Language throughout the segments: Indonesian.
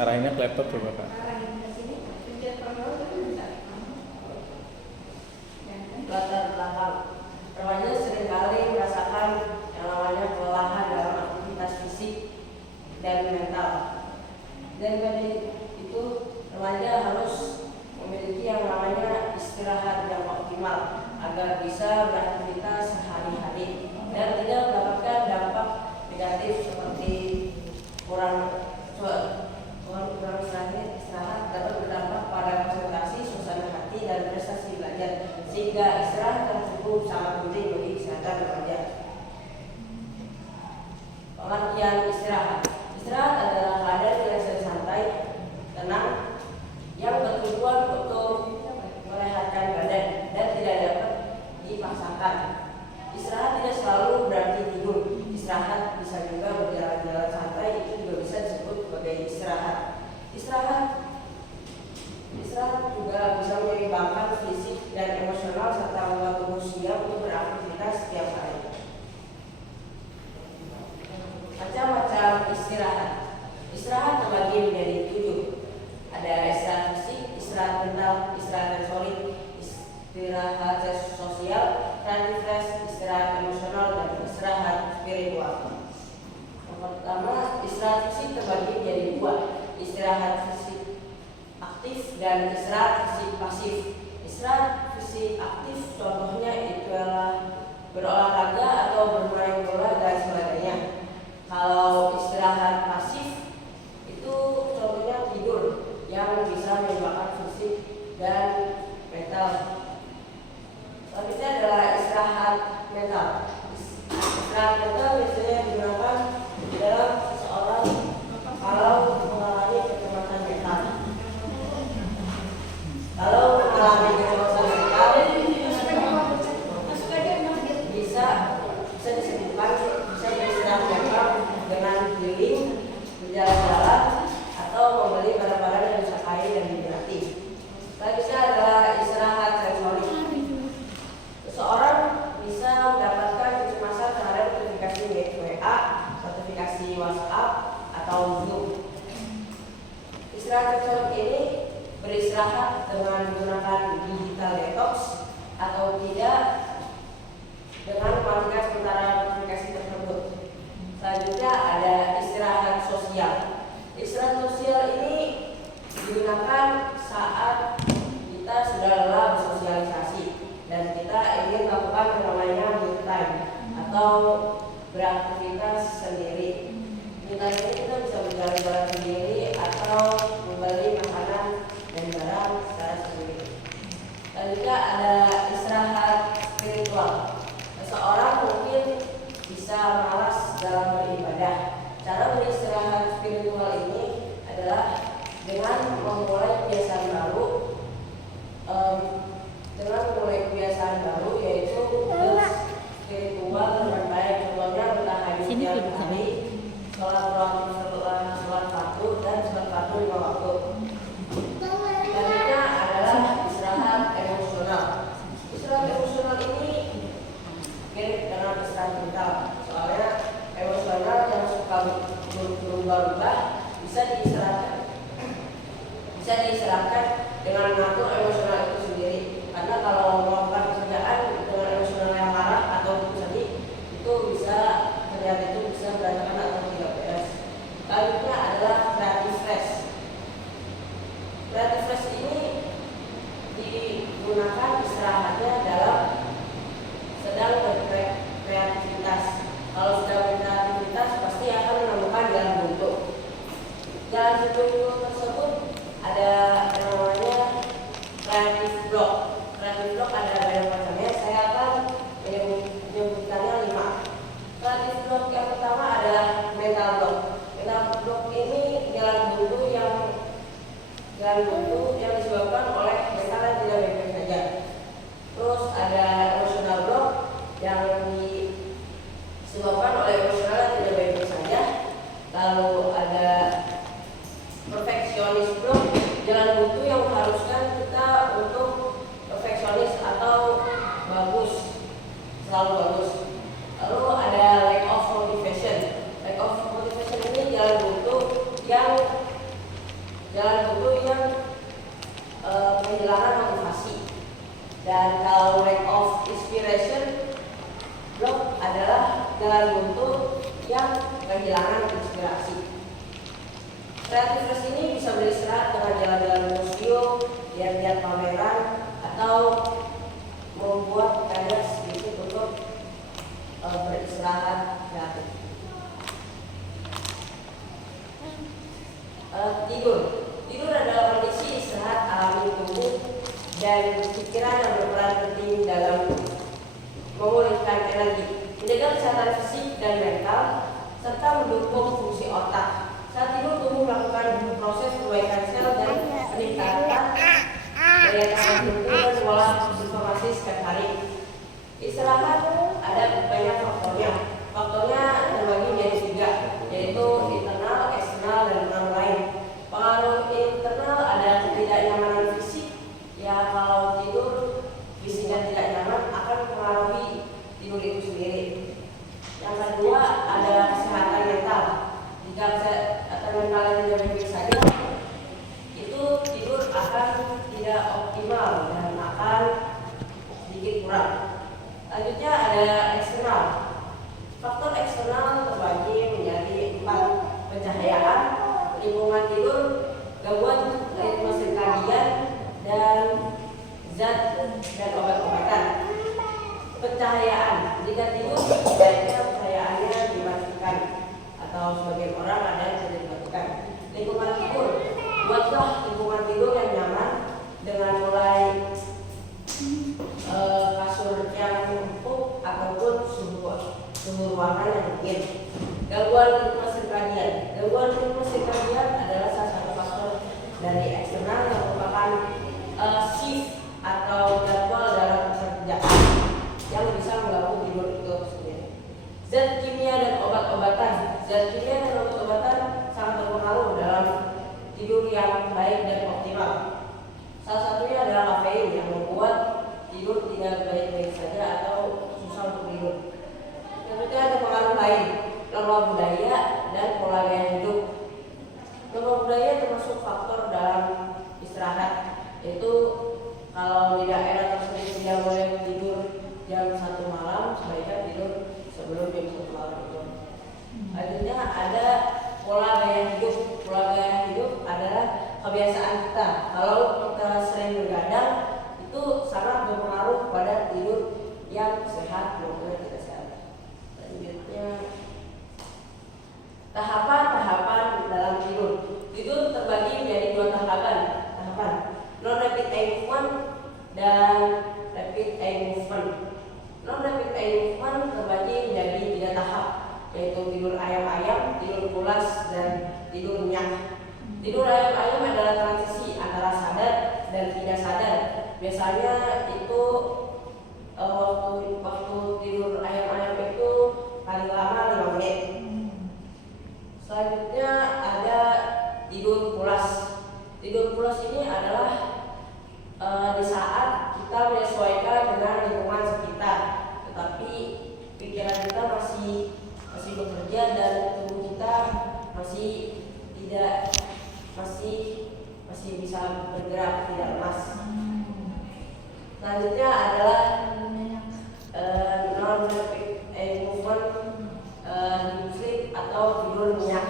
ngarahinnya ke laptop coba Kak. Latar belakang remaja seringkali merasakan yang namanya kelelahan dalam aktivitas fisik dan mental. Dan pada itu remaja harus memiliki yang namanya istirahat yang optimal agar bisa beraktivitas sehari-hari dan tidak mendapatkan dampak negatif seperti kurang istirahat dapat berdampak pada konsentrasi, suasana hati, dan prestasi belajar, sehingga istirahat yang cukup sangat penting bagi kesehatan remaja. Pengertian istirahat. Istirahat adalah keadaan yang santai, tenang, yang bertujuan untuk merehatkan badan dan tidak dapat dipaksakan. Istirahat tidak selalu berarti tidur. Istirahat bisa juga berjalan-jalan santai, itu juga bisa disebut sebagai istirahat. Istirahat juga bisa menyeimbangkan fisik dan emosional serta membuat tubuh siap untuk beraktivitas setiap hari. Macam-macam istirahat. Istirahat terbagi menjadi 7. Ada istirahat fisik, istirahat mental, istirahat sensorik, istirahat sosial, istirahat refresh, istirahat emosional, dan istirahat spiritual. Yang pertama, istirahat fisik terbagi menjadi 2. Istirahat fisik aktif dan istirahat fisik pasif. Istirahat fisik aktif contohnya itu adalah berolahraga atau bermain bola dan sebagainya. Kalau istirahat pasif itu contohnya tidur yang bisa menyebabkan fisik dan mental. Selanjutnya adalah istirahat mental. Istirahat mental biasanya digunakan dalam seseorang kalau mengalami kecemasan mental. Kalau mengalami kecemasan mental bisa disebutkan bisa beristirahat mental dengan healing, berjalan-jalan, atau membeli barang-barang yang disukai dan diminati. Selanjutnya adalah istirahat sensorik. Seseorang bisa mendapatkan kecemasan terhadap notifikasi WA, notifikasi WhatsApp, atau Zoom. Istirahat sensorik ini beristirahat dengan menggunakan digital detox atau tidak dengan mematikan sementara notifikasi tersebut. Selanjutnya ada istirahat sosial. Istirahat sosial ini digunakan saat kita sudah lelah bersosialisasi dan kita ingin melakukan yang namanya me time atau beraktivitas sendiri. Me time ini kita bisa berjalan-jalan sendiri atau membeli makanan dan barang secara sendiri. Selanjutnya ada istirahat spiritual. Seseorang mungkin bisa malas dalam beribadah. Cara beristirahat spiritual ini adalah dengan memulai kebiasaan baru, yaitu spiritual dengan baik. Contohnya bertahajud tiap hari, sholat rawatib setelah sholat fardu dan sholat fardu 5 waktu. Selanjutnya adalah istirahat emosional. Istirahat emosional ini mirip dengan istirahat mental. Soalnya emosional yang suka berubah-ubah bisa diistirahatkan dengan mengatur emosional itu sendiri. Karena kalau melakukan pekerjaan dengan emosional yang marah atau sedih, itu bisa terjadi berantakan atau tidak beres. Selanjutnya adalah creative rest. Creative rest ini digunakan istirahatnya dalam sedang berkreativitas. Kalau sedang berkreativitas pasti akan menemukan jalan buntu. Jalan buntu tersebut ada yang namanya creative block. Creative block ada banyak macamnya. Saya akan menyebutkannya 5. Creative block yang pertama adalah mental block. Mental block ini jalan buntu yang disebabkan oleh mental yang tidak baik-baik saja. Terus ada emotional block yang disebabkan oleh emosional yang tidak baik-baik saja. Lalu ada perfectionist block, jalan buntu yang mengharuskan kita untuk perfeksionis atau bagus, selalu bagus. Lalu ada lack of motivation. Lack of motivation ini jalan buntu yang jalan buntu yang kehilangan motivasi. Dan kalau lack of inspiration block adalah jalan buntu yang kehilangan inspirasi. Kreativitas ini bisa beristirahat dengan jalan-jalan museum, lihat-lihat pameran, atau membuat karya sedikit untuk beristirahat kreatif. Tidur adalah kondisi istirahat alami tubuh dan pikiran yang berperan penting dalam memulihkan energi, menjaga kesehatan fisik dan mental, serta mendukung fungsi otak. Saat tidur, tubuh melakukan proses perbaikan sel dan meningkatkan daya tahan tubuh dan olah informasi setiap hari. Istirahat ada banyak faktornya. Faktornya terbagi menjadi 3, yaitu internal, eksternal, dan pengaruh lain. Pengaruh internal ada ketidaknyamanan fisik. Ya, kalau tidur fisiknya tidak nyaman akan mempengaruhi tidur itu sendiri. Yang kedua ada kesehatan mental. Jika kesehatan mentalnya tidak baik saja, itu tidur akan tidak optimal dan akan sedikit kurang. Selanjutnya ada eksternal. Faktor eksternal terbagi menjadi 4: pencahayaan, lingkungan tidur, gangguan ritme sirkadian, dan zat dan obat-obatan. Pencahayaan, jika tidur sebaiknya pencahayaannya dimatikan atau sebagian orang ada yang tidak dimatikan. Lingkungan tidur, buatlah lingkungan tidur yang nyaman dengan mulai kasur yang empuk ataupun suhu ruangan yang dingin. Gangguan ritme sirkadian. Gangguan ritme sirkadian adalah salah satu faktor dari eksternal yang merupakan shift atau jadwal dalam pekerjaan yang bisa mengganggu tidur itu sendiri. Zat kimia dan obat-obatan. Zat kimia dan obat-obatan sangat berpengaruh dalam tidur yang baik dan optimal. Salah satunya adalah kafein yang membuat tidur tidak baik-baik saja atau susah untuk tidur. Selanjutnya ada pengaruh lain, norma budaya dan pola gaya hidup. Norma budaya termasuk faktor dalam istirahat, yaitu kalau di daerah tersebut tidak boleh tidur jam 1 malam, sebaiknya tidur sebelum jam 1 malam itu. Selanjutnya ada pola gaya hidup. Pola gaya hidup adalah kebiasaan kita. Kalau kita sering bergadang, itu sangat berpengaruh pada tidur yang sehat maupun yang tidak sehat. Selanjutnya tahapan-tahapan dalam tidur. Tidur terbagi menjadi 2 tahapan. Non-rapid eye movement dan rapid eye movement. Non-rapid eye movement terbagi menjadi 3 tahap, yaitu tidur ayam-ayam, tidur pulas, dan tidur nyenyak. Tidur ayam-ayam adalah transisi antara sadar dan tidak sadar. Biasanya itu waktu tidur ayam-ayam itu paling lama 5 menit. Selanjutnya ada tidur pulas. Tidur pulas ini adalah di saat kita menyesuaikan dengan lingkungan sekitar, tetapi pikiran kita masih bekerja dan tubuh kita masih bisa bergerak, tidak lemas. Selanjutnya adalah non-rapid eye movement, deep sleep atau tidur nyenyak.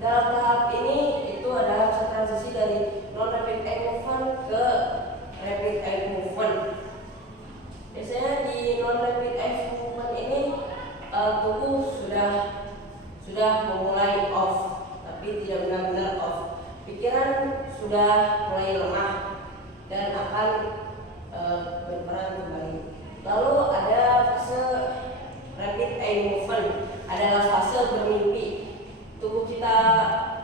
Dalam tahap ini itu adalah transisi dari non-rapid eye movement ke rapid eye movement. Biasanya di non-rapid eye movement ini tubuh sudah memulai off, tapi tidak benar-benar off. Pikiran sudah mulai lemah dan akan berperan kembali. Lalu ada fase rapid eye movement, adalah fase bermimpi. Tubuh kita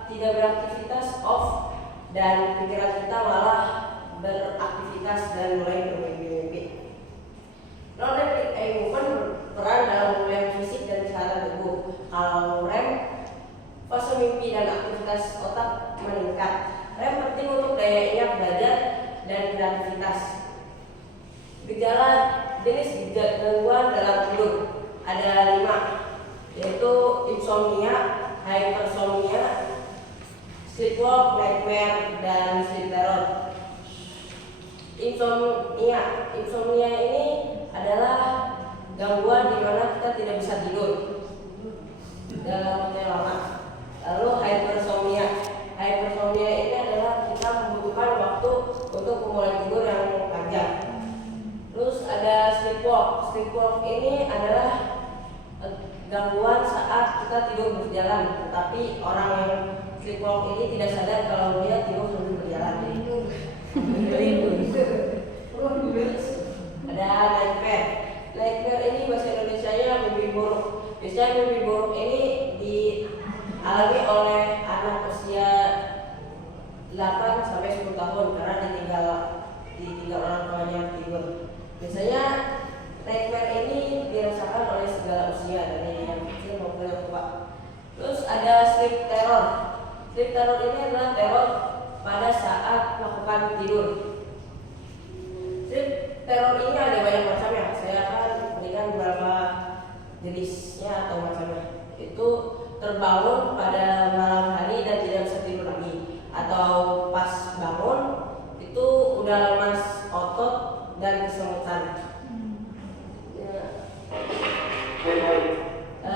tidak beraktivitas off dan pikiran kita malah beraktivitas dan mulai bermimpi-mimpi. Non-rapid eye movement berperan dalam pemulihan fisik dan kesehatan tubuh. Kalau REM, fase mimpi dan aktivitas otak meningkat. REM penting untuk daya ingat belajar dan kreativitas. Gejala jenis gangguan dalam tidur ada 5, yaitu insomnia, hypersomnia, sleepwalk, nightmare, dan sleep terror. Insomnia ini adalah gangguan di mana kita tidak bisa tidur dalam waktu yang lama. Lalu hypersomnia ini adalah kita membutuhkan waktu untuk memulai tidur yang panjang. Terus ada sleepwalk ini adalah gangguan saat kita tidur berjalan, tetapi orang yang sleepwalk ini tidak sadar kalau dia tidur sambil berjalan. Ada nightmare ini bahasa Indonesianya mimpi buruk. Biasanya mimpi buruk ini dialami oleh anak usia 8 sampai 10 tahun karena ditinggal orang tuanya tidur. Biasanya nightmare ini dirasakan oleh segala usia dari yang kecil maupun yang tua. Terus ada sleep terror. Sleep terror ini adalah teror pada saat melakukan tidur. Sleep terror ini ada banyak macamnya. Saya akan berikan beberapa jenisnya atau macamnya. Itu terbangun pada malam hari dan tidak bisa tidur lagi, atau pas bangun itu udah lemas otot dan kesemutan.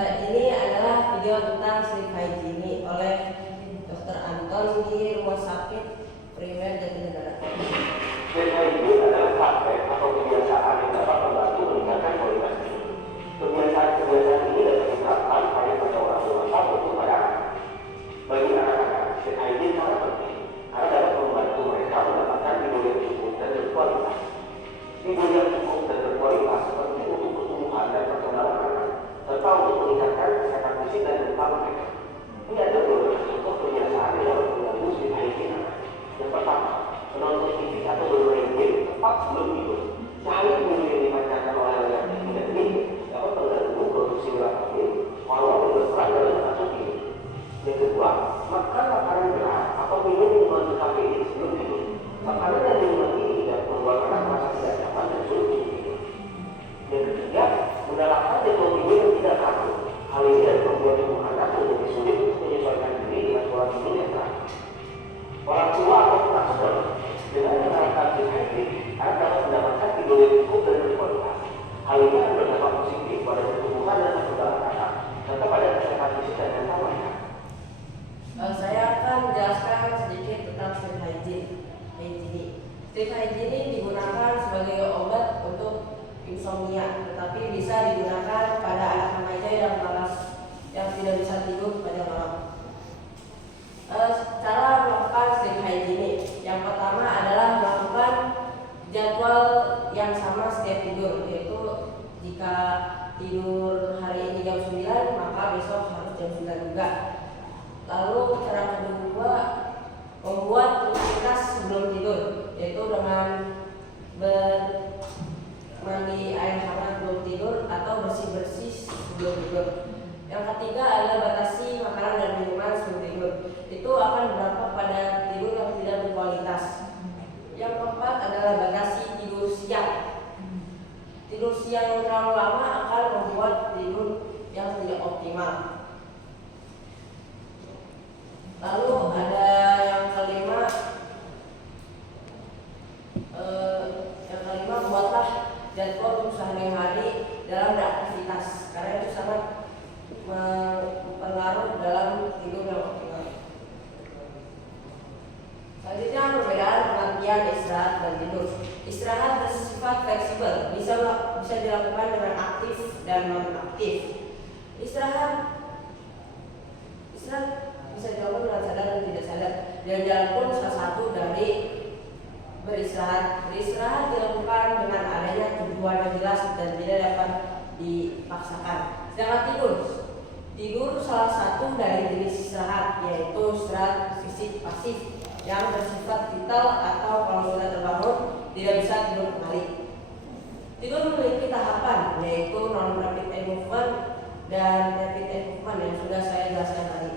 Ini adalah video tentang sleep hygiene oleh Dr. Anton di Rumah Sakit Primer Jatinegara. Sleep hygiene adalah praktek atau kebiasaan yang dapat membantu meningkatkan kualitas tidur. Kebiasaan ini dapat diterapkan baik pada orang dewasa maupun pada anak. Bagi anak-anak, sleep hygiene sangat penting karena dapat membantu mereka mendapatkan tidur yang cukup dan berkualitas. Tidur yang cukup dan berkualitas penting untuk pertumbuhan dan perkembangan anak, serta untuk meningkatkan kesehatan fisik dan mental mereka. Ini ada beberapa contoh kebiasaan yang dapat mengganggu sleep hygiene anak. Yang pertama, menonton TV atau bermain game tepat sebelum tidur. Cahaya biru yang dipancarkan oleh layar TV dan game dapat mengganggu produksi melatonin, hormon yang berperan dalam mengatur tidur. Yang kedua, makan makanan berat atau minum minuman kafein sebelum tidur. Makanan dan minuman ini tidak membuat anak merasa tidak nyaman dan sulit tidur. Yang ketiga, menerapkan jadwal tidur yang tidak teratur. Hal ini dapat membuat tubuh anak menjadi sulit untuk menyesuaikan diri dengan pola tidur yang teratur. Orang tua atau asuh dengan menerapkan sleep hygiene, anak dapat mendapatkan tidur yang cukup dan berkualitas. Hal ini akan berdampak positif pada pertumbuhan dan perkembangan anak, serta pada kesehatan fisik dan mental mereka. Saya akan menjelaskan sedikit tentang sleep hygiene. Sleep hygiene digunakan sebagai obat untuk insomnia, tetapi bisa digunakan pada anak remaja yang malas, yang tidak bisa tidur pada malam. Cara melakukan sleep hygiene yang pertama adalah melakukan jadwal yang sama setiap tidur, yaitu jika tidur hari ini jam 9 maka besok harus jam 9 juga. Lalu cara kedua, membuat rutinitas sebelum tidur, yaitu dengan mandi air hangat sebelum tidur atau bersih-bersih sebelum tidur. Yang ketiga adalah batasi makanan dan minuman sebelum tidur. Itu akan berdampak pada tidur yang tidak berkualitas. Yang keempat adalah batasi tidur siang. Tidur siang yang terlalu lama akan membuat tidur yang tidak optimal. Lalu ada yang kelima, buatlah jadwal untuk sehari-hari dalam beraktivitas, karena itu sangat mempengaruhi dalam tidur yang optimal. Selanjutnya, perbedaan pengertian istirahat dan tidur. Istirahat bersifat fleksibel, bisa dilakukan dengan aktif dan non aktif. Istirahat bisa dilakukan dengan sadar dan tidak sadar. Jalan-jalan pun salah satu dari beristirahat. Beristirahat dilakukan dengan adanya tujuan yang jelas dan tidak dapat dipaksakan. Sedangkan tidur salah satu dari jenis istirahat, yaitu istirahat fisik pasif yang bersifat vital atau kalau sudah terbangun tidak bisa tidur kembali. Tidur memiliki tahapan, yaitu non rapid eye movement dan rapid eye movement yang sudah saya jelaskan tadi.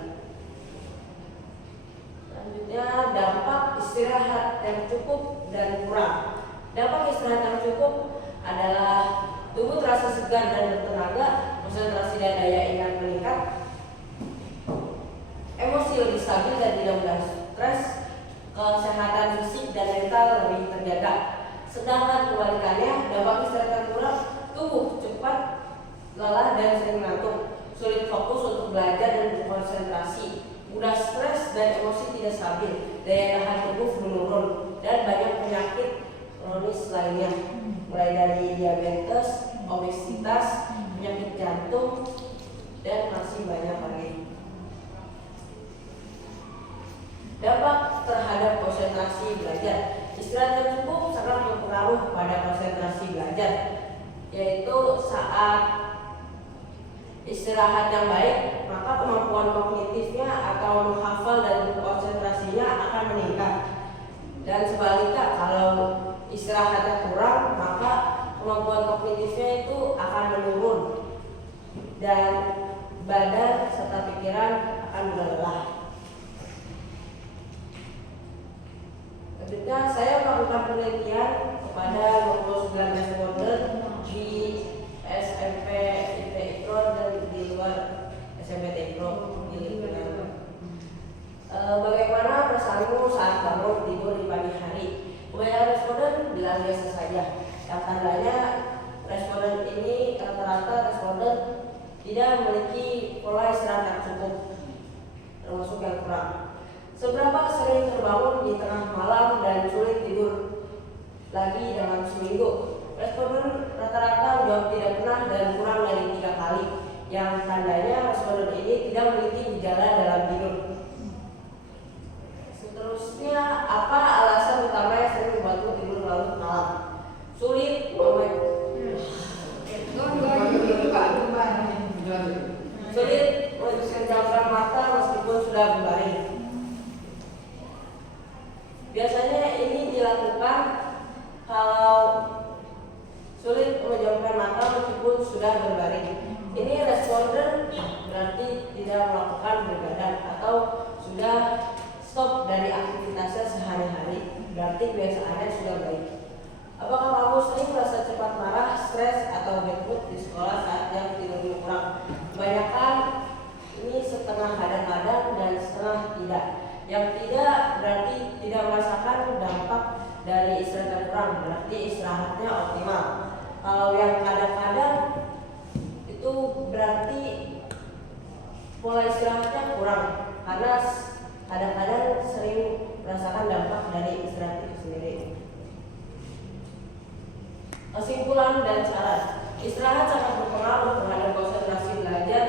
Selanjutnya, dampak istirahat yang cukup dan kurang. Dampak istirahat yang cukup adalah tubuh terasa segar dan bertenaga, konsentrasi dan daya ingat meningkat, emosi lebih stabil dan tidak mudah stres, kesehatan fisik dan mental lebih terjaga. Sedangkan kebalikannya, dampak istirahat kurang, tubuh cepat lelah dan sering ngantuk, sulit fokus untuk belajar dan berkonsentrasi, mudah stres dan emosi tidak stabil, daya tahan tubuh menurun, dan banyak penyakit kronis lainnya, mulai dari diabetes, obesitas, penyakit jantung, dan masih banyak lagi. Dampak terhadap konsentrasi belajar. Istirahat yang cukup sangat berpengaruh pada konsentrasi belajar, yaitu saat istirahat yang baik, maka kemampuan kognitifnya atau menghafal dan konsentrasinya akan meningkat. Dan sebaliknya, kalau istirahatnya kurang, maka kemampuan kognitifnya itu akan menurun dan badan serta pikiran akan mudah lelah. Selanjutnya, saya melakukan penelitian kepada 29 responden di SMP IP Ikro dan di luar SMP Ikro di lingkungan. Bagaimana perasaanmu saat bangun tidur di pagi hari? Kebanyakan responden bilang biasa saja. Yang tandanya responden ini rata-rata responden tidak memiliki pola istirahat yang cukup, termasuk yang kurang. Seberapa sering terbangun di tengah malam dan sulit tidur lagi dalam seminggu? Responden rata-rata menjawab tidak pernah dan kurang dari 3 kali. Yang tandanya responden ini tidak memiliki gejala dalam tidur. Seterusnya, apa alasan utama yang sering membuatmu tidur larut malam? Sulit menjamkan mata meskipun sudah berbaring. Biasanya ini dilakukan kalau sulit memejamkan mata meskipun sudah berbaring. Ini responden berarti tidak melakukan berbadan atau sudah stop dari aktivitasnya sehari-hari, berarti kebiasaannya sudah baik. Apakah kamu sering merasa cepat marah, stres, atau bad mood di sekolah saat jam tidurnya kurang? Kebanyakan ini setengah kadang-kadang dan setengah tidak. Yang tidak berarti tidak merasakan dampak dari istirahat kurang, berarti istirahatnya optimal. Kalau yang kadang-kadang itu berarti pola istirahatnya kurang, karena kadang-kadang sering merasakan dampak dari istirahat itu sendiri. Kesimpulan dan saran. Istirahat sangat berpengaruh terhadap konsentrasi belajar.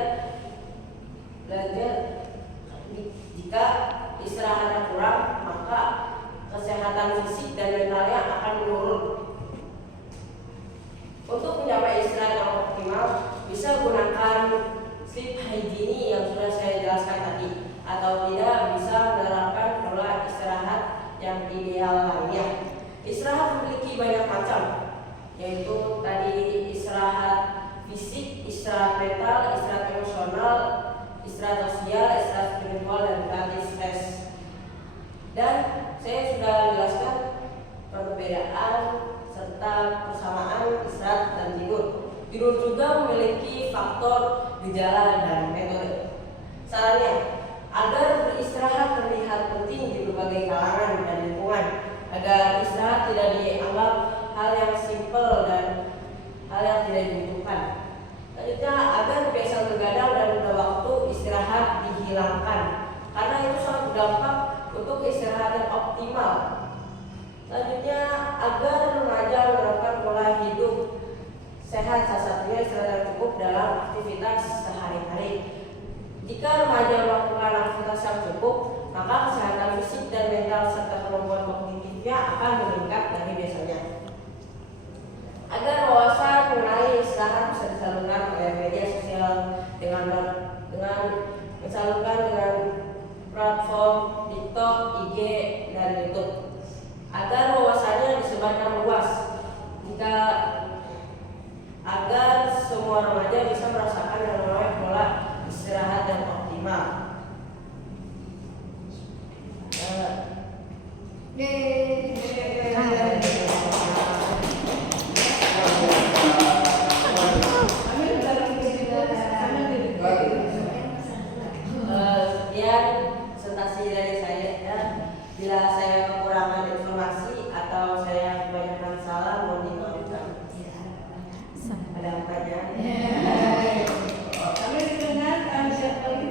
Jika istirahatnya kurang, maka kesehatan fisik dan mentalnya akan menurun. Untuk mencapai istirahat yang optimal, bisa gunakan sleep hygiene yang sudah saya jelaskan tadi, atau tidak bisa menerapkan pola istirahat yang ideal lainnya. Istirahat memiliki banyak macam, yaitu tadi istirahat fisik, istirahat mental, istirahat emosional, istirahat sosial, istirahat spiritual, dan anti stres. Dan saya sudah jelaskan perbedaan serta persamaan istirahat dan tidur. Tidur juga memiliki faktor gejala dan metode. Sarannya, agar beristirahat terlihat penting di berbagai kalangan dan lingkungan, agar istirahat tidak dianggap hal yang simpel dan hal yang tidak dibutuhkan. Selanjutnya, agar kebiasaan begadang dan mudah waktu istirahat dihilangkan, karena itu sangat berdampak untuk istirahat yang optimal. Selanjutnya, agar remaja menerapkan pola hidup sehat, salah satunya istirahat yang cukup dalam aktivitas sehari-hari. Jika remaja melakukan aktivitas yang cukup, maka kesehatan fisik dan mental serta kemampuan kognitifnya akan meningkat dari biasanya. Agar wawasan mengenai istirahat bisa disalurkan oleh media sosial dengan disalurkan dengan platform TikTok, IG, dan YouTube. Agar wawasannya disebarkan luas, agar semua remaja bisa merasakan yang namanya pola istirahat yang optimal. Sekian presentasi dari saya. Bila saya kekurangan informasi atau saya kebanyakan salah, mohon dimaafkan. Ada pertanyaan? Kami dengar ada lagi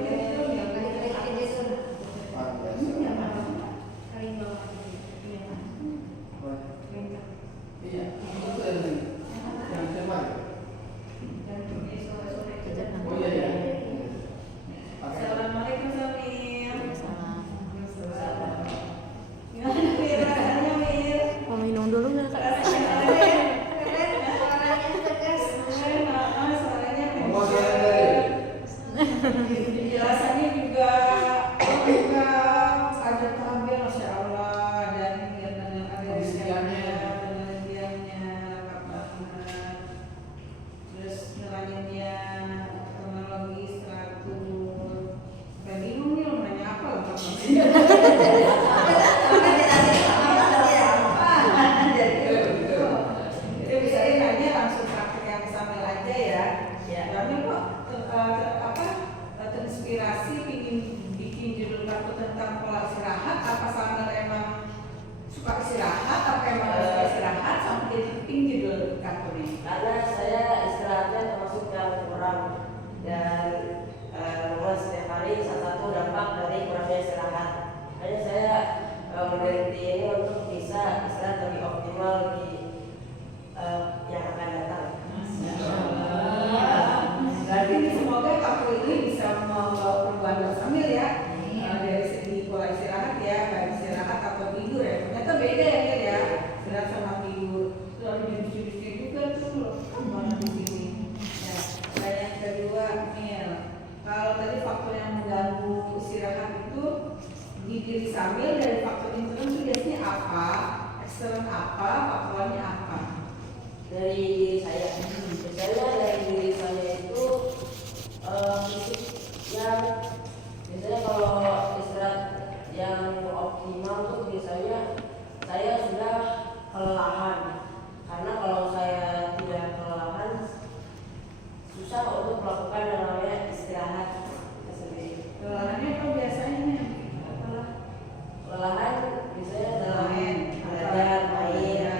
Assalamualaikum Samir. Gimana Mir rasanya Mir? Mau minum dulu nggak kak? Suaranya penjelasannya juga ada tampil Masya Allah dan ada penelitiannya lengkap banget, terus nilainya teknologi struktur dan bingung nih lo nanya apa lengkap jadi bisa nanya langsung praktek yang sambil aja ya. Kami kok terinspirasi bikin judul kartu tentang pola istirahat, apa sambil emang suka istirahat, apa emang suka istirahat sampai jadi bikin judul kartu ini? Karena saya istirahatnya termasuk yang kurang dan memang setiap hari salah satu dampak dari kurangnya istirahat. Hanya saya meneliti ini untuk bisa istirahat lebih optimal di yang akan datang. Berarti semoga kartu ini bisa membawa perubahan buat Samir ya, dari segi pola istirahat ya, baik istirahat atau tidur ya. Ternyata beda ya Mir ya, istirahat sama tidur. Lalu didistribusi juga tuh lengkap banget di sini. Ya, dan yang kedua Mir, kalau tadi faktor yang mengganggu istirahat itu di diri Samir dari faktor internal itu biasanya apa, eksternal apa, faktornya apa? Dari diri saya, misalnya dari diri saya itu fisik yang biasanya kalau istirahat yang optimal tuh biasanya saya sudah kelelahan, karena kalau saya tidak kelelahan susah untuk melakukan yang namanya istirahat sendiri. Kelelahannya apa biasanya? Kelelahan biasanya dalam belajar, main,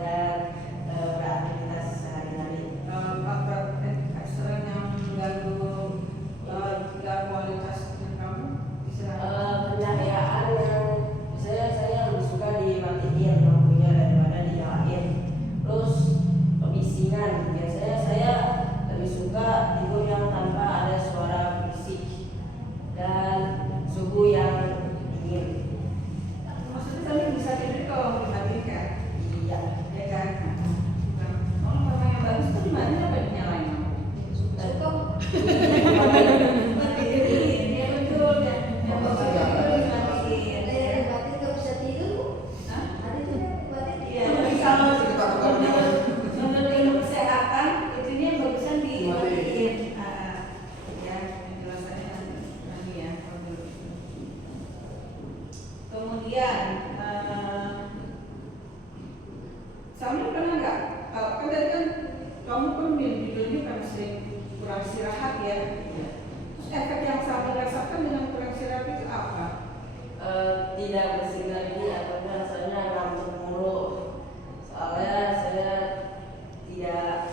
dan beraktivitas sehari-hari. Faktor eksternal yang mengganggu kualitas kamu istirahat. Pencahayaan yang biasanya saya lebih suka dimatiin lampunya daripada dinyalain. Terus kebisingan, biasanya saya lebih suka tidur yang tanpa ada suara berisik dan suhu yang dingin. Maksudnya kalian bisa tidur kalau dimatiin kan? Iya. Ya kan? Kalau orang yang bagus tuh dimatiin apa dinyalain? Suka. Matiin, ya betul ya. Yang bagus itu dimatiin. Hah? Iya, tapi kalau menurut ilmu kesehatan itu yang bagusan dimatiin. Ya, penjelasannya nanti ya. Kemudian Samir pernah nggak? Kalau kan tadi kan kamu kan judulnya kan sering kurang istirahat ya. Terus efek yang Samir rasakan dengan kurang istirahat itu apa? Tidak bersinergi atau rasanya ngantuk mulu. Soalnya saya tidak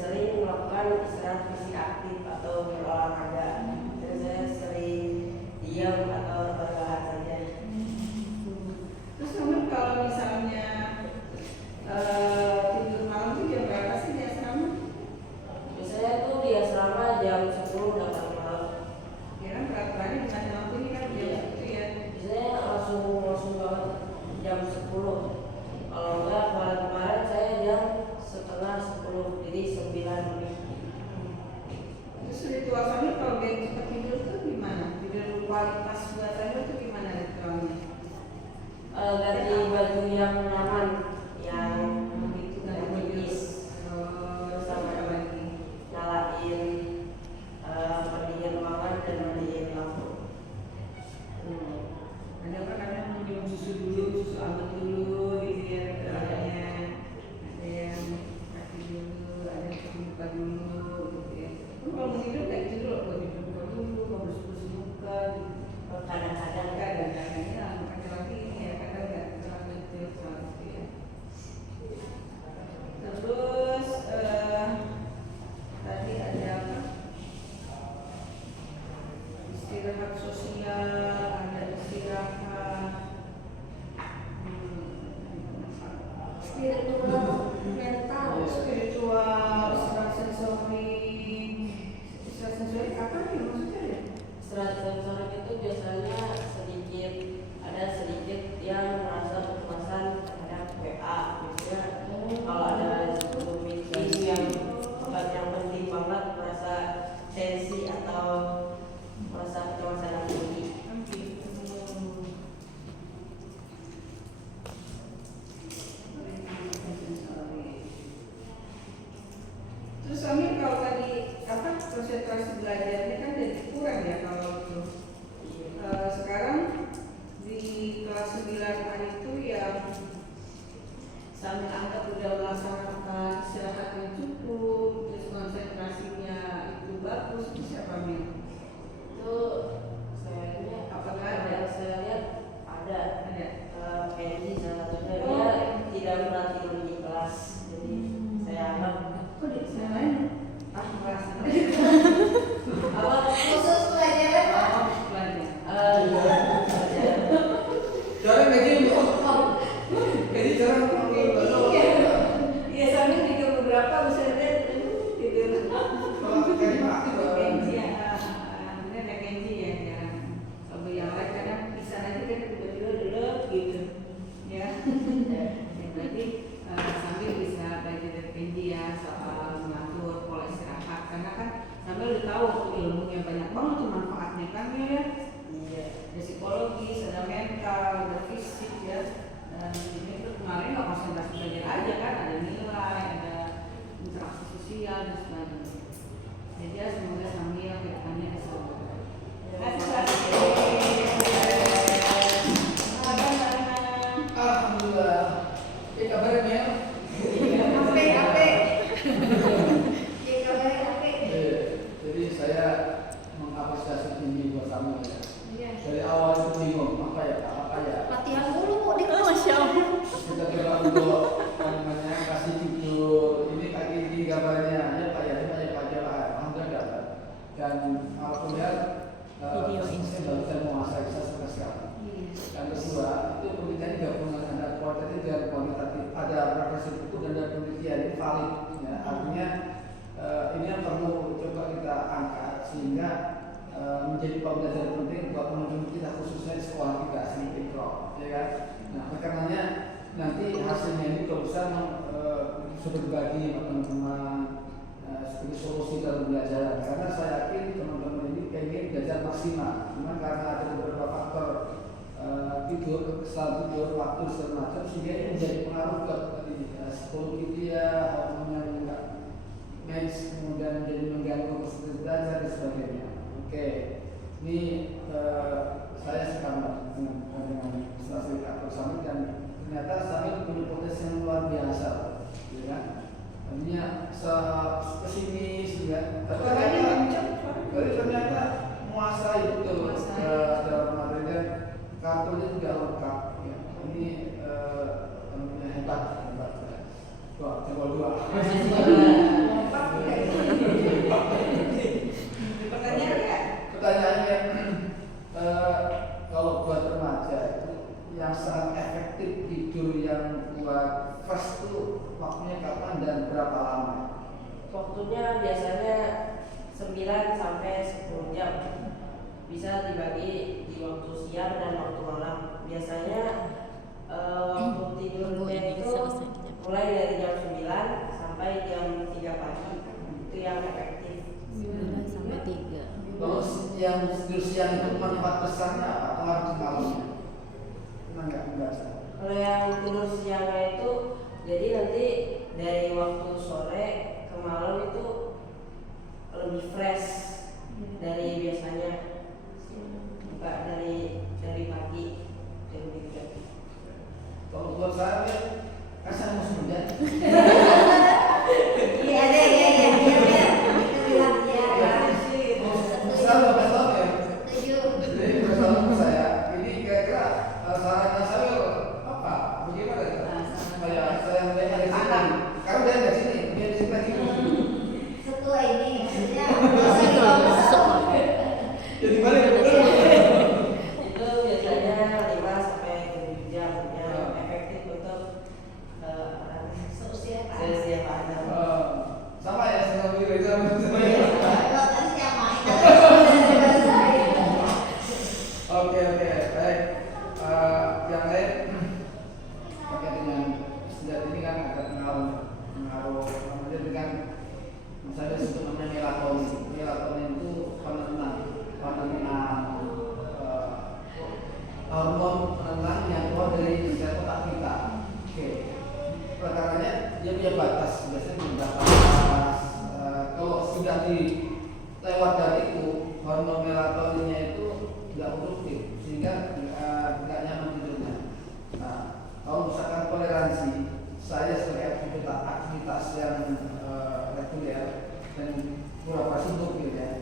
sering melakukan istirahat fisik aktif atau berolahraga. Jadi saya sering diam atau berbahan saja. Terus Samir kalau misalnya tidur malam itu jam berapa sih di asrama? Biasanya tuh di asrama jam 10 dapat malam. Ya kan peraturannya dengan lampu ini kan jam itu ya. Biasanya langsung ini tuh kemarin nggak konsentrasi belajar aja kan, ada nilai, ada interaksi sosial dan sebagainya. Jadi ya semoga sambil kedepannya bisa. Alhamdulillah. Kabarnya Mel? Jadi saya mengapresiasi tinggi buat kamu ya. Dari awal itu bingung apa ya Pak, apa ya. Latihan dulu kok di kelas ya. Kita coba untuk namanya kasih judul ini kaki ini gambarnya ya Pak ya, ini aja Pak ya Pak. Alhamdulillah dapat. Dan alhamdulillah saya baru menguasai saya sekarang. Yang kedua itu penelitian gabungan ada kualitatif dan kuantitatif, ada referensi buku dan ada penelitian yang valid. Ya, artinya ini yang perlu coba kita angkat sehingga menjadi pembelajaran penting buat teman-teman kita khususnya di sekolah kita sedikit pro, ya kan? Nah, karenanya nanti hasilnya ini kalau bisa sudah berbagi sama teman-teman sebagai solusi dalam belajar. Karena saya yakin teman-teman ini pengen belajar maksimal, cuman karena ada beberapa faktor tidur, kesalahan tidur, waktu segala macam sehingga ini menjadi pengaruh ke psikologi dia, hormonnya enggak match, kemudian menjadi mengganggu proses belajar dan sebagainya. Oke, ini saya sekarang dengan strategi Kak Samil dan ternyata Samil punya potensi yang luar biasa, ya kan? Artinya pesimis juga, tapi ternyata menguasai betul dalam materi kartunya juga lengkap. Ya. Ini hebat. Coba dua. Pertanyaannya, kalau buat remaja itu yang sangat efektif tidur yang buat fresh itu waktunya kapan dan berapa lama? Waktunya biasanya 9 sampai 10 jam. Bisa dibagi di waktu siang dan waktu malam. Biasanya waktu tidurnya itu mulai dari jam 9 sampai jam 3 pagi. Itu yang efektif. 9 sampai 3. Kalau yang tidur siang itu manfaat besarnya apa? Atau harus malamnya? Enggak. Kalau yang tidur siangnya itu, jadi nanti dari waktu sore ke malam itu lebih fresh dari biasanya, bukan dari pagi dari weekend. Kalau buat saya kan saya mau semuanya. Iya. Saya betul ya. Setuju. Jadi bersama saya ini kira-kira sarannya saya apa? Bagaimana? Saya dari sini. Karena dia dari sini, dia di sini lagi. Setua ini maksudnya Jadi balik. Itu biasanya 5 sampai 7 jam yang efektif untuk seusia anak. Sama ya, sama Reza. Oke, baik. Yang lain pakai dengan senjata ini kan ada pengaruh namanya dengan misalnya disebut namanya melatonin. Melatonin itu penenang hormon penenang yang keluar dari sel otak kita. Oke. Perkaranya dia punya batas, biasanya punya batas. Kalau sudah lewat dari itu hormon melatoninnya itu tidak produktif sehingga tidak nyaman tidurnya. Nah, kalau misalkan toleransi saya sebagai aktivitas yang reguler dan pura-pura sibuk gitu ya.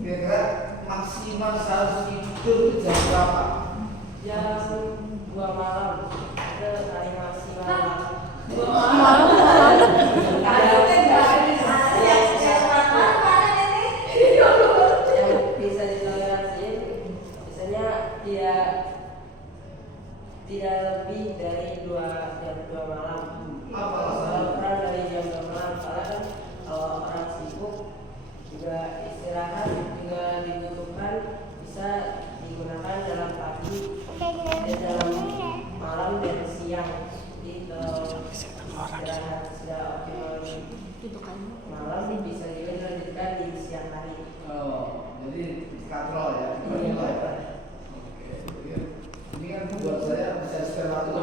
Kira-kira maksimal seharus tidur jam berapa? Jam 2 malam itu paling maksimal. 2 malam. Yang bisa ditoleransi biasanya tidak lebih dari 2 malam. Apa Kalau alasannya? kurang dari jam 2 malam, karena kan kalau orang sibuk juga istirahat juga dibutuhkan, bisa digunakan dalam pagi dan dalam malam dan siang. Jadi kalau istirahat sudah optimal malam bisa juga dilanjutkan di siang hari. Oh, jadi katrol ya. Iya. Oke. Ini kan buat saya bisa sperma itu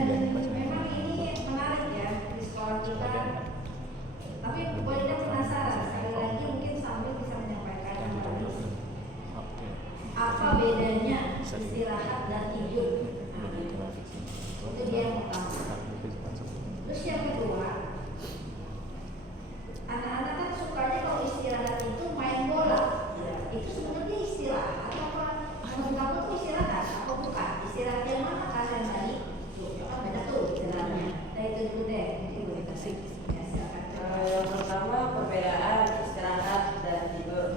memang ini menarik ya di sekolah kita. Tapi buat kita penasaran, sekali lagi mungkin sambil bisa menyampaikan apa bedanya istirahat dan tidur. Itu dia yang pertama. Terus yang kedua, anak-anak kan sukanya kalau istirahat itu main bola. Itu sebenarnya istirahat apa? Menurut kamu tuh istirahat atau bukan? Istirahat yang mana kalian tadi? Kan beda tuh istilahnya. Nah itu dulu deh. Itu boleh kasih. Ya, silakan. Yang pertama perbedaan istirahat dan tidur.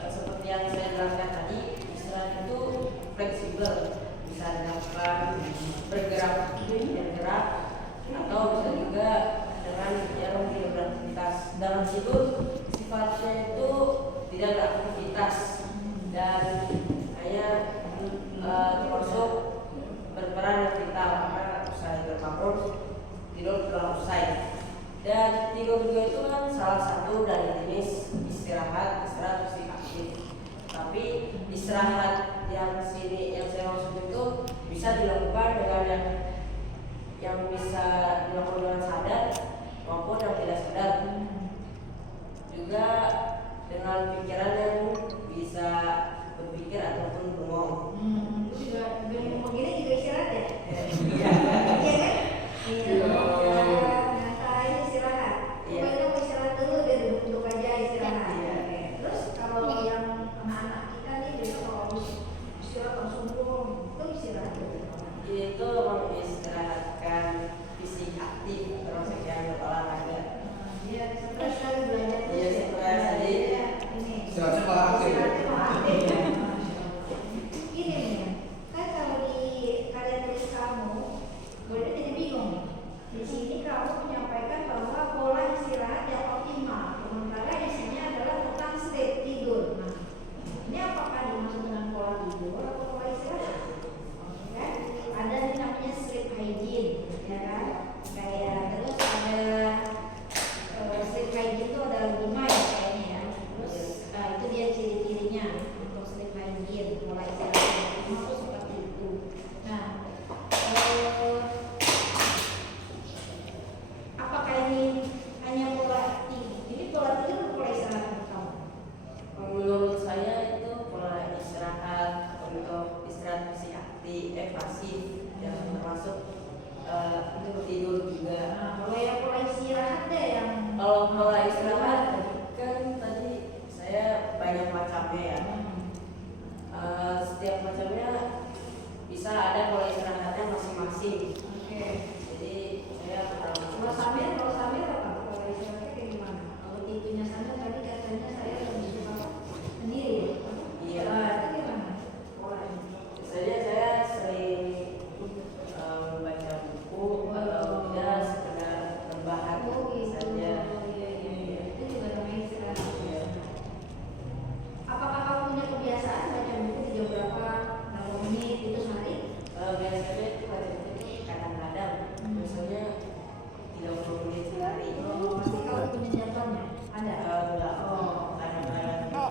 Seperti yang saya jelaskan tadi, istirahat itu fleksibel, bisa dilakukan bergerak, atau bisa juga dengan jarum beraktivitas. Dalam tidur sifatnya itu tidak beraktivitas dan hanya termasuk berperan yang vital karena usai berbangun tidur telah usai. Dan tidur juga itu kan salah satu dari jenis istirahat fisik aktif. Tapi istirahat yang sini yang saya maksud itu bisa dilakukan dengan yang bisa dilakukan dengan sadar maupun yang tidak sadar. Juga dengan pikiran yang bisa berpikir ataupun bengong. Itu juga bengong begini juga istirahat ya? Iya. Iya kan? Iya. Nah, saya istirahat. Pokoknya mau istirahat dulu biar duduk aja istirahat. Oke. Terus kalau yang anak-anak kita nih biasa kalau habis istirahat langsung bengong, itu istirahat dulu. Itu mengistirahatkan fisik aktif termasuk yang berolahraga. Iya, stres kan belajar terus. Iya, stres. Jadi Ini. Istirahatnya malah aktif. Istirahatnya malah aktif ya. Gini nih, kan kalau di karya tulis kamu, gue jadi bingung nih. Di sini kamu menyampaikan bahwa pola istirahat yang optimal, sementara isinya adalah tentang sleep tidur. Nah, ini apakah dimaksud dengan pola tidur atau pola istirahat? Kan? Ada yang namanya sleep hygiene, ya kan? Kayak terus ada sleep hygiene itu ada 5 ya kayaknya ya. Terus itu dia ciri-cirinya untuk sleep hygiene, pola istirahat yang optimal itu seperti itu. Nah, apakah ini hanya pola tidur? Ini pola tidur atau pola istirahat menurut kamu? menurut saya itu pola istirahat untuk istirahat fisik aktif, pasif yang termasuk untuk tidur juga. Nah, kalau yang pola istirahat deh yang Kalau pola istirahat kan tadi saya banyak macamnya ya. Setiap macamnya bisa ada pola istirahatnya masing-masing. Oke. Jadi saya Kalau Samir apa? Pola istirahatnya kayak gimana? Kalau tipenya Samir tadi katanya saya lebih suka sendiri ya? Iya. Itu gimana? Polanya? Biasanya saya sering baca buku atau tidak sekedar rebahan Oh gitu. saja. Iya. Itu juga namanya istirahat. Iya. Apakah kamu punya kebiasaan baca buku di jam berapa? Berapa menit itu sehari? Biasanya itu baca buku kadang-kadang, biasanya 30 menit sehari. Oh, pasti kamu punya jadwalnya? Ada? Enggak, Oh. kadang-kadang. Oh,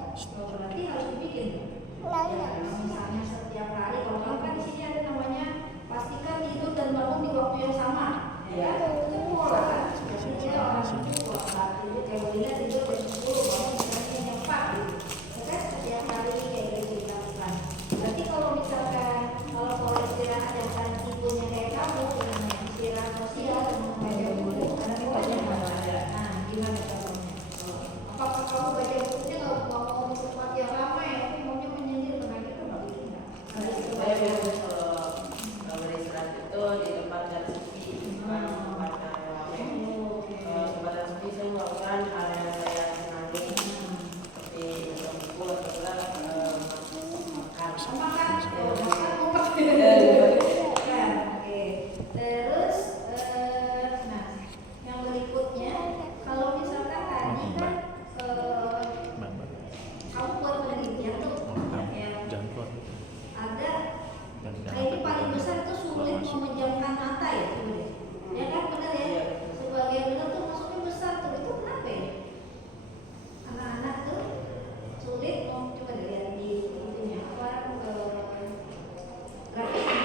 berarti harus dibikin. Ya, misalnya setiap hari, kalau kamu kan di sini ada namanya pastikan tidur dan bangun di waktu yang sama. Ya, itu pola kan? Jadi dia orang itu pola tidur kayak begini tidur jam 10 bangun misalnya jam 4 gitu. Ya kan setiap hari kayak gitu dilakukan. Berarti kalau misalkan kalau pola istirahat yang kan tidurnya kayak kamu, dengan istirahat sosial dan membaca buku, ada polanya nggak? Nah, gimana contohnya? Apakah kamu baca bukunya nggak mau di tempat yang ramai, tapi maunya menyendiri dengan itu nggak bikin nggak? Ada Saya biasanya kalau beristirahat itu di tempat yang sepi, bukan tempat yang ramai. Tempat yang sepi saya melakukan hal yang saya senangi, seperti baca buku atau makan. makan, ngumpet. Ya, oke. Terus, nah, yang berikutnya, kalau misalkan tadi kan kamu buat penelitian tuh, yang ada, nah ini paling besar tuh sulit memejamkan mata ya, coba deh. Ya kan benar ya? Sebagian benar tuh maksudnya besar tuh, itu kenapa ya? Anak-anak tuh sulit mau coba deh lihat di itunya apa grafiknya.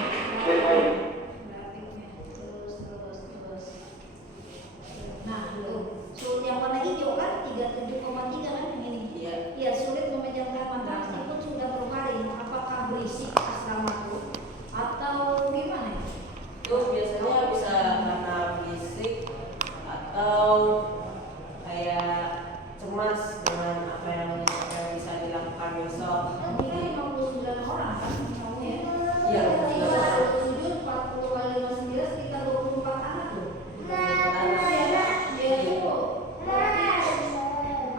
biasanya bisa karena fisik atau kayak cemas dengan apa yang bisa dilakukan besok. Ini kan 59 orang kan semuanya. Iya, 57, 40 kali 59 sekitar 24 anak loh. Ya itu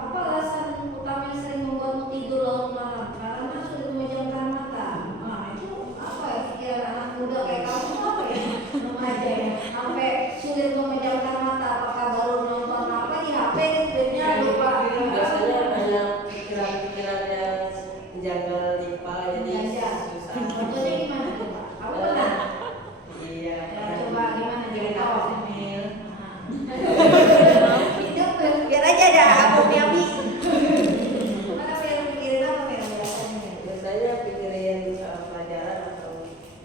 apa alasan utama yang sering membuatmu tidur larut malam? Karena sulit memejamkan mata. Nah itu apa ya pikiran anak muda kayak kamu apa ya remaja ya sampai sulit memejamkan mata? Apakah baru nonton apa di HP tidurnya lupa? Biasanya banyak pikiran-pikiran yang menjaga di kepala jadi Iya. susah. Contohnya gimana tuh Pak? Kamu pernah? Iya. Ya, coba gimana jadi tahu? Hidup biar aja ada aku Miami. Mana yang mikirin apa Mel biasanya? Biasanya pikirin soal pelajaran atau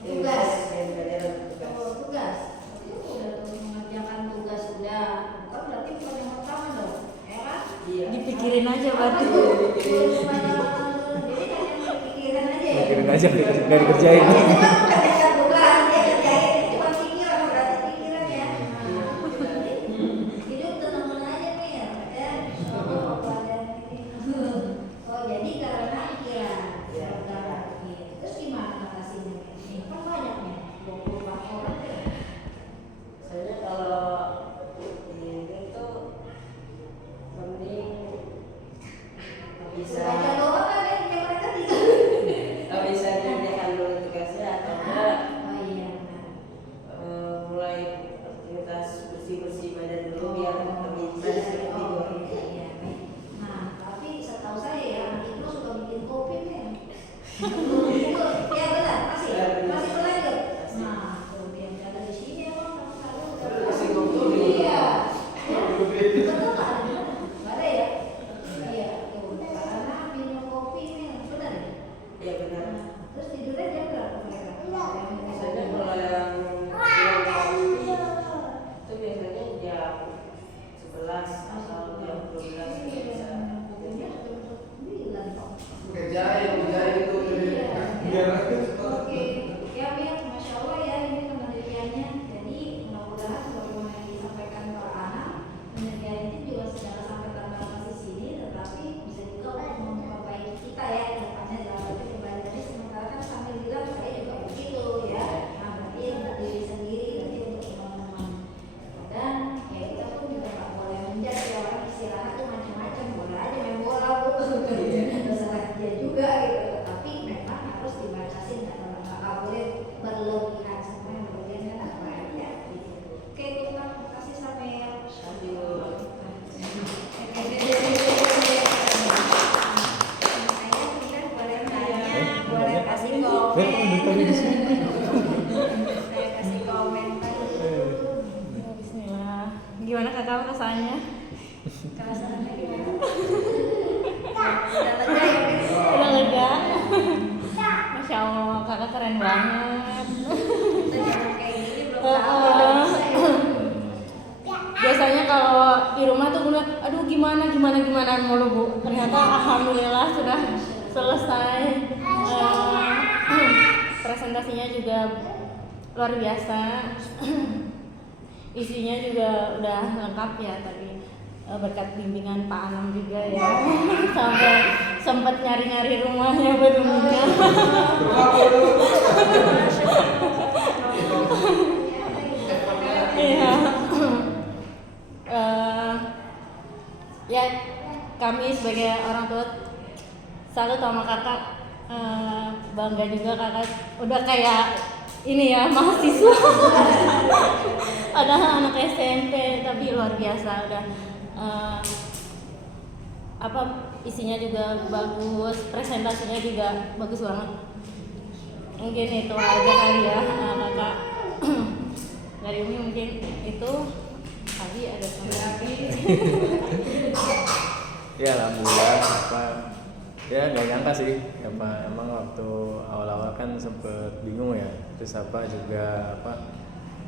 Tugas. pelajaran tugas. Oh, tugas. Itu udah tuh mengerjakan tugas sudah. Bukan berarti bukan yang pertama dong, ya kan? Iya. Dipikirin aja Apa berarti. tuh? Belum ada. Jadi hanya pikiran aja ya. Pikirin aja nggak dikerjain. Itu kan bukan ada tugas, dia kerjain itu cuma pikiran, berarti pikiran ya. Hidup tenang aja Mir, ya. Oh, pelajaran ini. Oh, jadi karena pikiran. Ya, udah. Terus gimana atasinya? Ini kan banyak nih, 24 orang ya. Soalnya kalau ini tuh mending bisa Baca doang kan ya, yang mereka tidur. nggak bisa dikerjakan dulu tugasnya atau enggak Oh iya benar. mulai aktivitas bersih badan dulu biar lebih fresh sebelum Oh tidur. iya. Nah, tapi setahu saya ya, anak itu suka bikin kopi nih. Ya benar, masih berlanjut. Nah, tuh biar jaga di sini emang kamu Kasih kopi dulu. Iya. Betul nggak ada di mana? Nggak ada ya? Iya, tuh. Karena minum kopi nih, benar ya? Iya benar. Nah, terus tidurnya jam berapa mereka? Biasanya kalau yang kopi itu biasanya jam 11 atau jam 12 bisa. Kerjain itu biar Oke, ya Mir, Masya Allah ya ini penelitiannya. Jadi mudah-mudahan sebagaimana yang disampaikan Pak Ana, penelitian ini juga secara sampai terbatas di sini, tetapi bisa juga untuk memperbaiki kita ya ke depannya dalam arti kembali tadi sementara kan sambil bilang saya juga begitu ya. Nah berarti untuk diri sendiri, berarti untuk teman-teman. Dan ya kita pun juga nggak boleh menjudge ya orang istirahat tuh macam-macam, boleh aja main bola bu, terserah dia juga gitu. Tapi memang harus dibatasin nggak boleh berlebihan semua yang berlebihan kan apa ya gitu. Oke terima kasih sampai saya tidak boleh tanya, boleh kasih komen. Saya kasih komentar dulu. Bismillah. Gimana kakak rasanya? Kerasaannya gimana? Udah lega ya guys? Udah lega. Masya Allah, kakak keren banget. Kita jangan kayak gini belum tahu udah bisa ya. Biasanya kalau di rumah tuh udah, aduh gimana mulu bu. Ternyata alhamdulillah sudah selesai. Presentasinya juga luar biasa. Isinya juga udah lengkap ya tadi. Berkat bimbingan Pak Anam juga ya. Sampai sempat nyari-nyari rumahnya buat bimbingan. Iya. Ya kami sebagai orang tua salut sama kakak, bangga juga kakak udah kayak ini ya mahasiswa. Padahal anak SMP tapi luar biasa udah isinya juga bagus, presentasinya juga bagus banget. Mungkin itu aja kali ya kakak. Dari Umi mungkin itu tadi ada lagi. Ya alhamdulillah ya nggak nyangka sih emang waktu awal-awal kan sempet bingung ya, terus juga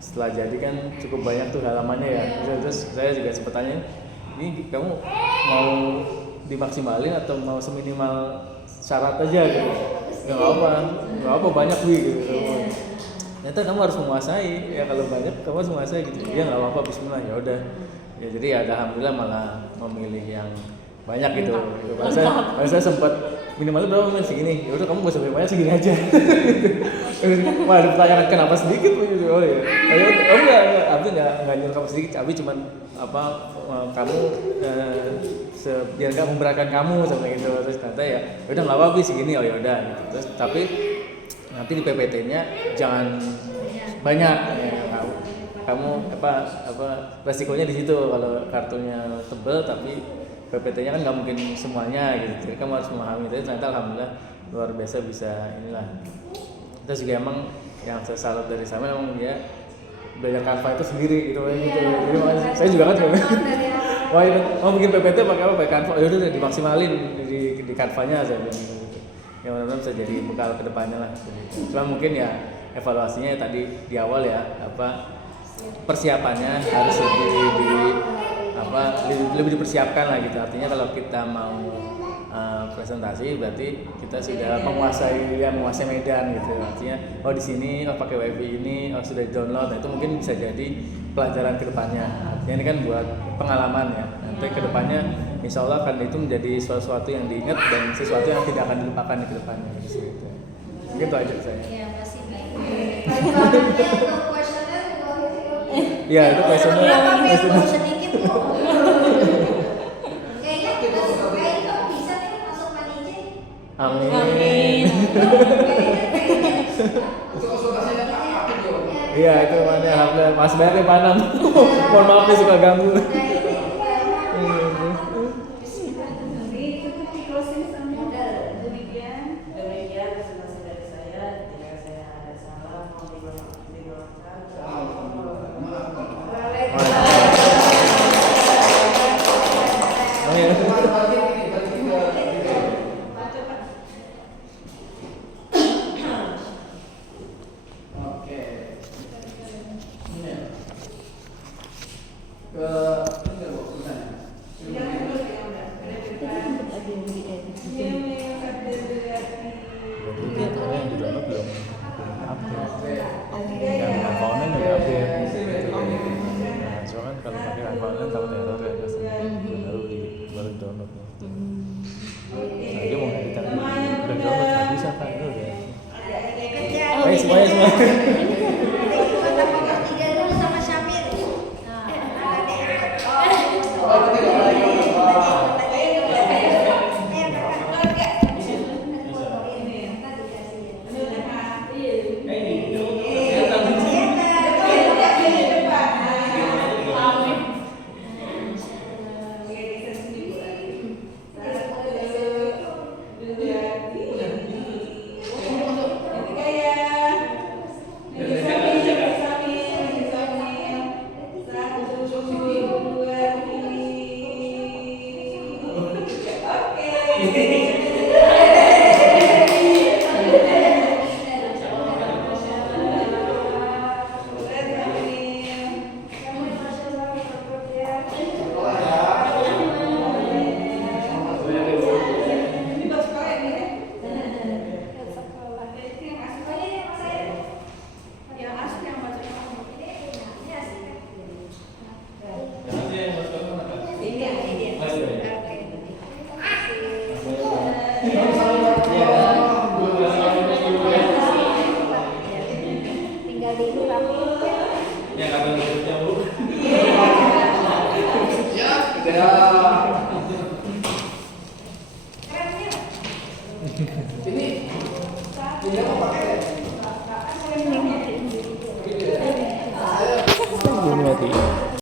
setelah jadi kan cukup banyak tuh halamannya ya, terus saya juga sempet tanya ini kamu mau dimaksimalin atau mau seminimal syarat aja gitu. Nggak apa banyak gitu. ternyata kamu harus menguasai ya, kalau banyak kamu harus menguasai gitu. Ya nggak apa-apa, Bismillah, ya udah ya. Jadi ya alhamdulillah malah memilih yang banyak gitu. Saya sempat minimalnya berapa men segini, ya udah kamu gak usah banyak segini aja. Wah, ada pertanyaan kenapa sedikit gitu. Oh ya, enggak, Abi nggak nyuruh kamu sedikit, Abi cuman kamu biar nggak memberatkan kamu sampai gitu. Terus ternyata ya udah nggak apa-apa segini, oh ya udah gitu. Terus tapi nanti di PPT-nya jangan banyak ya, kamu resikonya di situ kalau kartunya tebel tapi PPT-nya kan nggak mungkin semuanya gitu. Jadi kamu harus memahami. Tapi ternyata alhamdulillah luar biasa bisa inilah. Terus juga emang yang saya salut dari Samuel emang dia belajar Canva itu sendiri gitu. Gitu. Jadi makanya saya juga kan wah ya, mau bikin PPT pakai apa? Pakai Canva. Ya udah dimaksimalin di Canva-nya saya bilang gitu. Ya mudah-mudahan bisa jadi bekal kedepannya lah. Cuma mungkin ya evaluasinya ya tadi di awal ya persiapannya harus lebih dipersiapkan lah gitu. Artinya kalau kita mau presentasi berarti kita sudah menguasai medan gitu. Artinya di sini pakai wifi ini sudah di-download. Nah, itu mungkin bisa jadi pelajaran kedepannya. Artinya ini kan buat pengalaman ya. Nanti kedepannya insya Allah akan itu menjadi sesuatu yang diingat dan sesuatu yang tidak akan dilupakan di kedepannya gitu. Gitu aja saya. Iya, masih baik. Iya, itu questionnaire. Sedikit tuh. Kayaknya kamu bisa nih masuk manajer. Amin. Iya, itu mana alhamdulillah Mas Bayar yang panam. Mohon maaf nih suka ganggu. Demikian presentasi dari saya. Jika saya ada salah, mohon dimaafkan. Tinggal di tapi